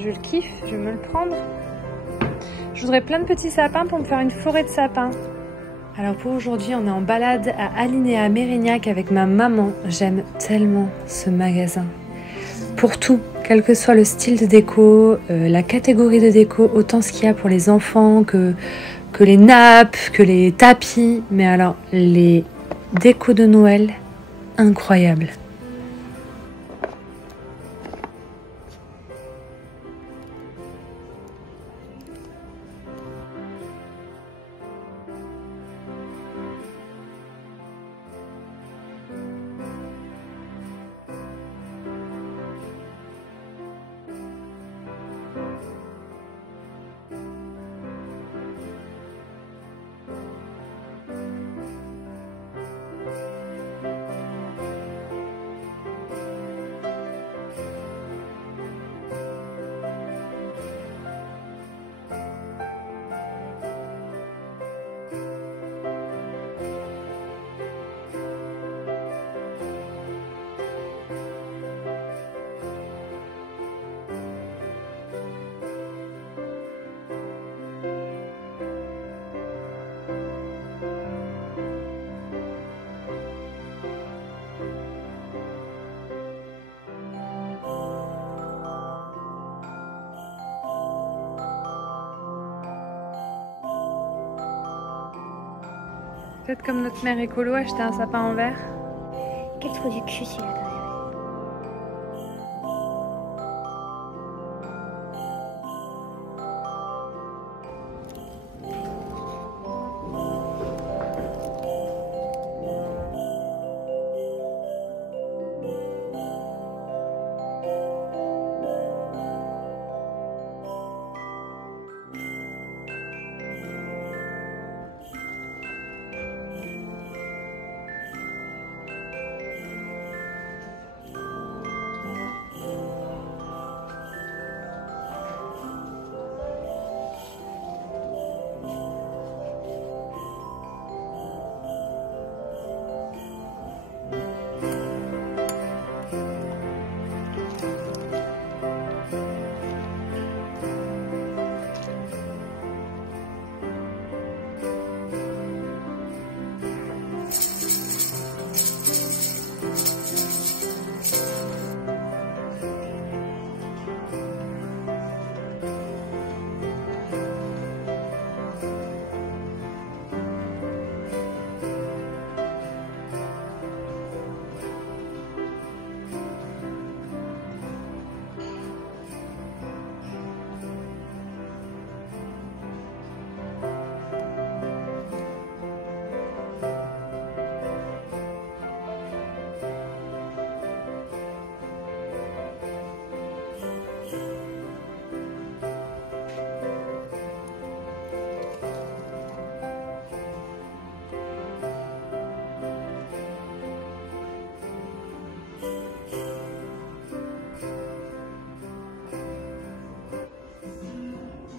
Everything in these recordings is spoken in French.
je le kiffe, je vais me le prendre. Je voudrais plein de petits sapins pour me faire une forêt de sapins. Alors pour aujourd'hui, on est en balade à Alinéa Mérignac avec ma maman. J'aime tellement ce magasin. Pour tout, quel que soit le style de déco, la catégorie de déco, autant ce qu'il y a pour les enfants que les nappes, que les tapis. Mais alors, les décos de Noël, incroyables. Peut-être comme notre mère écolo, acheter un sapin en verre. Quel trou du cul celui-là.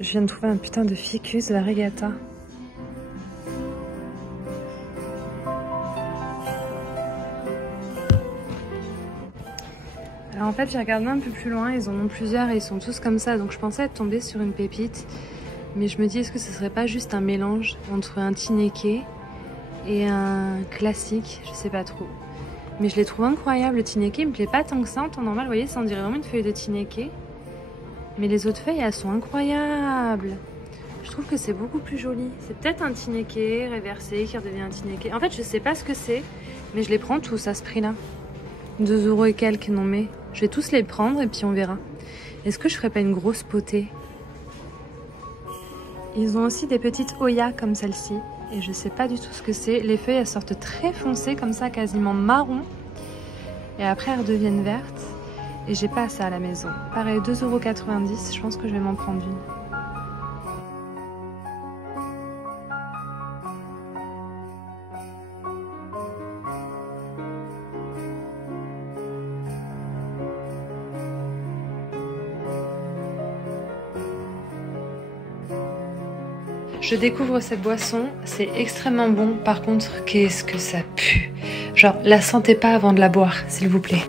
Je viens de trouver un putain de ficus variegata. Alors en fait j'ai regardé un peu plus loin, ils en ont plusieurs et ils sont tous comme ça, donc je pensais être tombée sur une pépite. Mais je me dis, est-ce que ce serait pas juste un mélange entre un Tineke et un classique? Je sais pas trop. Mais je les trouve incroyables. Le Tineke il me plaît pas tant que ça en temps normal, vous voyez, ça on dirait vraiment une feuille de Tineke. Mais les autres feuilles, elles sont incroyables. Je trouve que c'est beaucoup plus joli. C'est peut-être un Tineke réversé qui redevient un Tineke. En fait, je sais pas ce que c'est, mais je les prends tous à ce prix-là. 2 € et quelques, non mais... Je vais tous les prendre et puis on verra. Est-ce que je ferais pas une grosse potée? Ils ont aussi des petites Oya comme celle-ci. Et je sais pas du tout ce que c'est. Les feuilles, elles sortent très foncées, comme ça, quasiment marron. Et après, elles redeviennent vertes. Et j'ai pas ça à la maison. Pareil, 2,90 €, je pense que je vais m'en prendre une. Je découvre cette boisson, c'est extrêmement bon. Par contre, qu'est-ce que ça pue. Genre, la sentez pas avant de la boire, s'il vous plaît.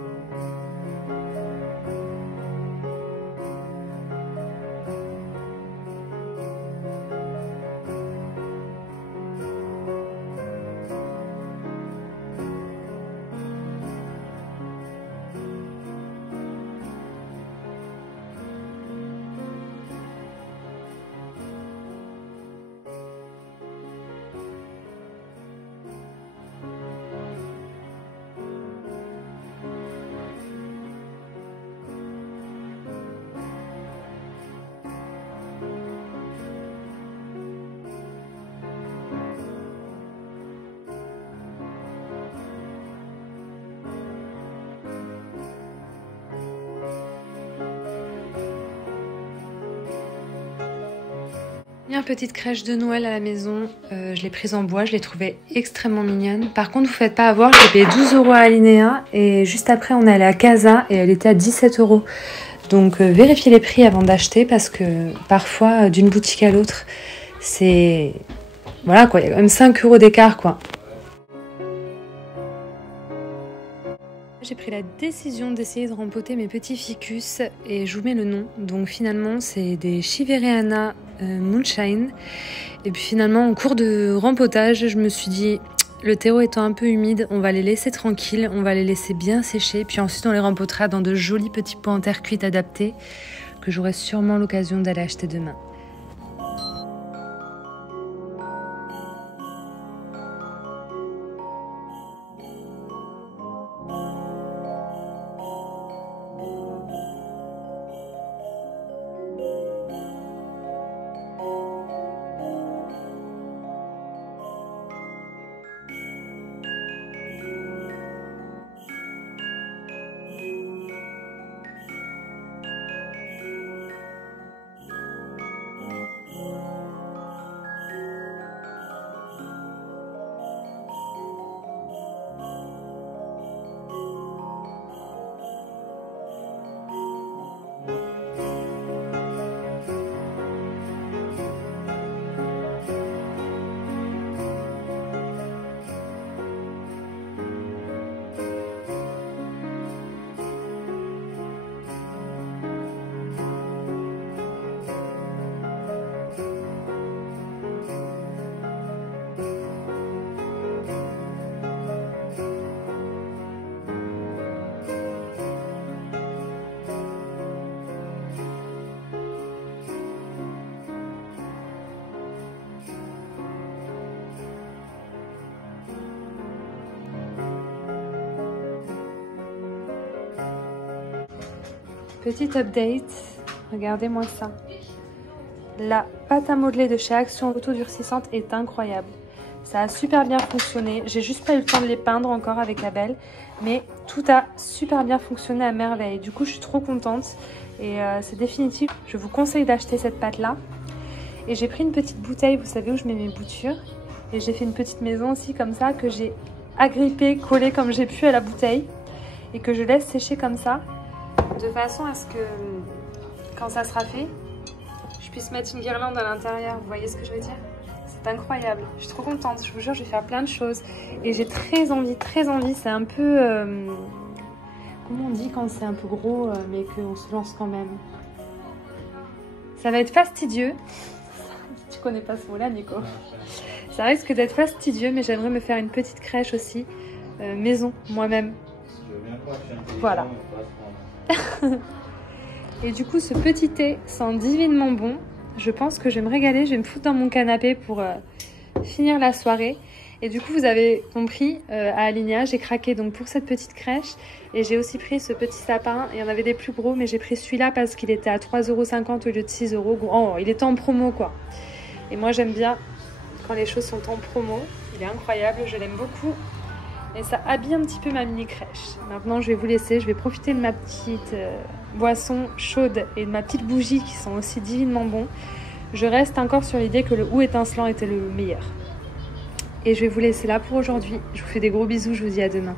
Première petite crèche de Noël à la maison, je l'ai prise en bois, je l'ai trouvée extrêmement mignonne. Par contre, vous ne faites pas avoir, j'ai payé 12 € à Alinéa et juste après on est allé à Casa et elle était à 17 €. Donc vérifiez les prix avant d'acheter parce que parfois d'une boutique à l'autre, c'est... Voilà quoi, il y a quand même 5 € d'écart quoi. J'ai pris la décision d'essayer de rempoter mes petits ficus et je vous mets le nom. Donc finalement c'est des Chiveriana Moonshine. Et puis finalement en cours de rempotage je me suis dit le terreau étant un peu humide, on va les laisser tranquilles, on va les laisser bien sécher. Puis ensuite on les rempotera dans de jolis petits pots en terre cuite adaptés que j'aurai sûrement l'occasion d'aller acheter demain. Petit update, regardez-moi ça. La pâte à modeler de chez Action Autodurcissante est incroyable. Ça a super bien fonctionné. J'ai juste pas eu le temps de les peindre encore avec Abel. Mais tout a super bien fonctionné à merveille. Du coup, je suis trop contente. Et c'est définitif. Je vous conseille d'acheter cette pâte-là. Et j'ai pris une petite bouteille, vous savez où je mets mes boutures. Et j'ai fait une petite maison aussi comme ça que j'ai agrippée, collée comme j'ai pu à la bouteille. Et que je laisse sécher comme ça. De façon à ce que, quand ça sera fait, je puisse mettre une guirlande à l'intérieur. Vous voyez ce que je veux dire? C'est incroyable. Je suis trop contente. Je vous jure, je vais faire plein de choses. Et j'ai très envie. C'est un peu... comment on dit quand c'est un peu gros, mais qu'on se lance quand même? Ça va être fastidieux. Tu connais pas ce mot-là, Nico? Ça risque d'être fastidieux, mais j'aimerais me faire une petite crèche aussi, maison, moi-même. Voilà. Et du coup ce petit thé sent divinement bon. Je pense que je vais me régaler, je vais me foutre dans mon canapé pour finir la soirée. Et du coup vous avez compris, à Alinéa j'ai craqué donc pour cette petite crèche. Et j'ai aussi pris ce petit sapin. Il y en avait des plus gros mais j'ai pris celui-là parce qu'il était à 3,50 € au lieu de 6 €. Oh, il était en promo quoi. Et moi j'aime bien quand les choses sont en promo. Il est incroyable, je l'aime beaucoup. Et ça habille un petit peu ma mini crèche. Maintenant je vais vous laisser, je vais profiter de ma petite boisson chaude et de ma petite bougie qui sont aussi divinement bons. Je reste encore sur l'idée que le hou étincelant était le meilleur. Et je vais vous laisser là pour aujourd'hui. Je vous fais des gros bisous, je vous dis à demain.